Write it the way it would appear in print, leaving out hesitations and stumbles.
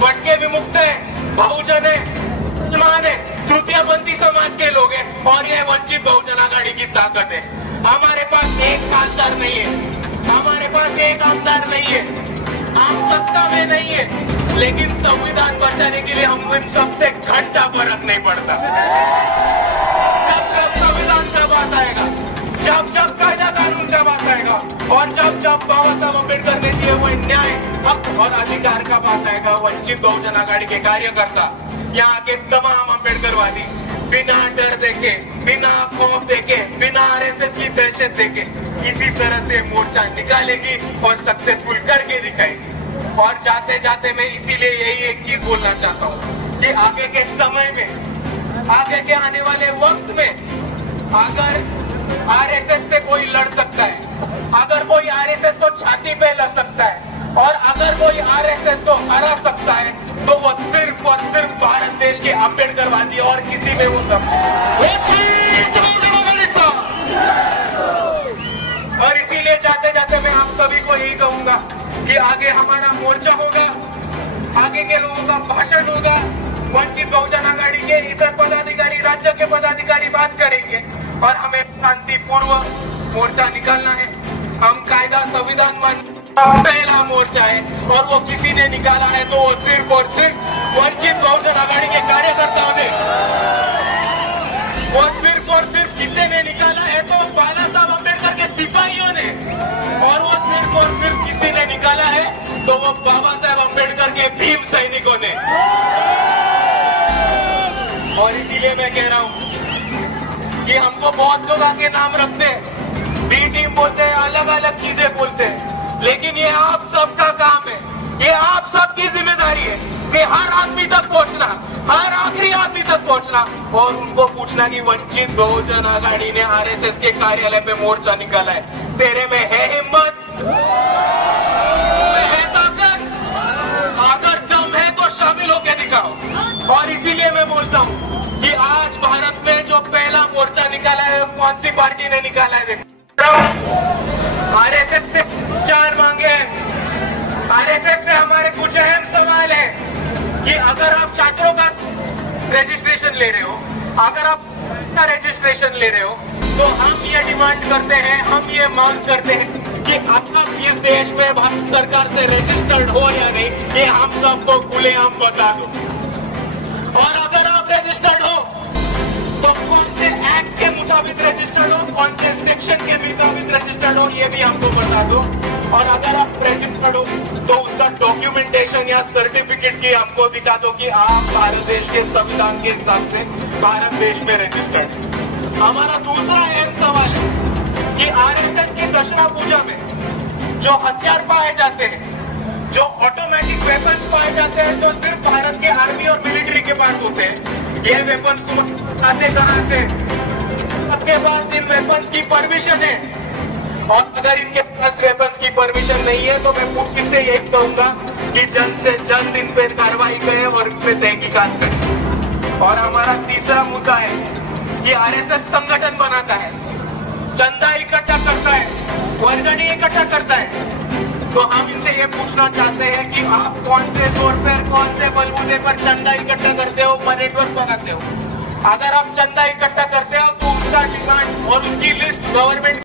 भटके विमुक्त है, बहुजन है, मुसलमान है, तृतीयपंथी समाज के लोग हैं और ये वंचित बहुजन आघाड़ी की ताकत है। हमारे पास एक खासदार नहीं है, हमारे पास एक आमदार नहीं है, हम सत्ता में नहीं है, लेकिन संविधान बचाने के लिए हम इन सबसे घंटा फर्क नहीं पड़ता। जब जब संविधान का बात आएगा, जब जब कायदा कानून का बात आएगा और जब जब बाबा साहब अम्बेडकर ने दिए हुए न्याय, हक और अधिकार का बात आएगा, वंचित बहुजन आघाड़ी के कार्यकर्ता, यहाँ के तमाम अम्बेडकरवादी बिना डर देके, बिना खौफ देके, बिना आरएसएस की दहशत देके इसी तरह से मोर्चा निकालेगी और सक्सेसफुल करके दिखाएगी। और जाते जाते मैं इसीलिए यही एक चीज बोलना चाहता हूँ कि आगे के समय में, आगे के आने वाले वक्त में अगर आरएसएस से कोई लड़ सकता है, अगर कोई आरएसएस को छाती पे लड़ सकता है और अगर कोई आरएसएस को हरा सकता है तो वो सिर्फ और सिर्फ भारत देश के अम्बेडकरवादी और किसी में वो सब। और इसीलिए जाते जाते मैं आप सभी को यही कहूंगा कि आगे हमारा मोर्चा होगा, आगे के लोगों का भाषण होगा, वंचित बहुजन आघाड़ी के इतर पदाधिकारी, राज्य के पदाधिकारी बात करेंगे और हमें शांतिपूर्व मोर्चा निकालना है। हम कायदा संविधान मान पहला मोर्चा है और वो किसी ने निकाला है तो वो सिर्फ और सिर्फ वंचित बहुजन आघाड़ी के कार्यकर्ताओं ने, वो सिर्फ और सिर्फ किसी ने निकाला है तो बाला साहब अम्बेडकर के सिपाहियों ने, और वो सिर्फ और सिर्फ किसी ने निकाला है तो वो बाबा साहब अम्बेडकर के भीम सैनिकों ने। और इसीलिए मैं कह रहा हूँ कि हमको बहुत लोग आगे नाम रखते हैं, बी टीम बोलते हैं, अलग अलग चीजें बोलते हैं, लेकिन ये आप सबका काम है, ये आप सबकी जिम्मेदारी है कि हर आदमी तक पहुंचना, हर आखिरी आदमी तक पहुंचना और उनको पूछना कि वंचित बहुजन आघाड़ी ने आरएसएस के कार्यालय पे मोर्चा निकाला है, तेरे में है हिम्मत, है ताकत, अगर दम है तो शामिल होकर दिखाओ। और इसीलिए मैं बोलता हूँ कि आज भारत में जो पहला मोर्चा निकाला है कौन सी पार्टी ने निकाला है? देखो, आरएसएस से 4 मांगे हैं। आरएसएस से हमारे कुछ अहम सवाल है कि अगर आप छात्रों का रजिस्ट्रेशन ले रहे हो, अगर आप रजिस्ट्रेशन ले रहे हो तो हम ये डिमांड करते हैं, हम ये मांग करते हैं कि आप इस देश में भारत सरकार से रजिस्टर्ड हो या नहीं, ये हम सबको खुलेआम बता दो। और अगर आप रजिस्टर्ड हो तो कौन से एक्ट के मुताबिक रजिस्टर्ड हो, कौन से सेक्शन के मुताबिक रजिस्टर्ड हो, ये भी हमको बता दो। और अगर आप रजिस्टर्ड हो तो उसका डॉक्यूमेंटेशन या सर्टिफिकेट की हमको दिखा दो कि आप भारत देश के संविधान के हिसाब से भारत देश में रजिस्टर्ड। हमारा दूसरा अहम सवाल है कि आरएसएस के दशहरा पूजा में जो हथियार पाए जाते हैं, जो ऑटोमेटिक वेपन्स पाए जाते हैं, जो सिर्फ भारत के आर्मी और मिलिट्री के पास होते हैं, ये वेपन्स तुम आते कहाँ से? आपके पास इन वेपन्स की परमिशन है? और अगर इनके पास वेपन्स की परमिशन नहीं है तो मैं पुलिस से यही कहूंगा कि जल्द से जल्द इन पे कार्रवाई करें और इन पे तहकीकात करें। और हमारा तीसरा मुद्दा है कि आरएसएस संगठन बनाता है, चंदा इकट्ठा करता है, वर्गणी इकट्ठा करता है, तो हम इनसे ये पूछना चाहते हैं कि आप कौन से तौर पर, कौन से बलबूते पर चंदा इकट्ठा करते हो, नेटवर्क बनाते हो? अगर आप चंदा इकट्ठा करते हो तो उसका डिमांड और उसकी लिस्ट गवर्नमेंट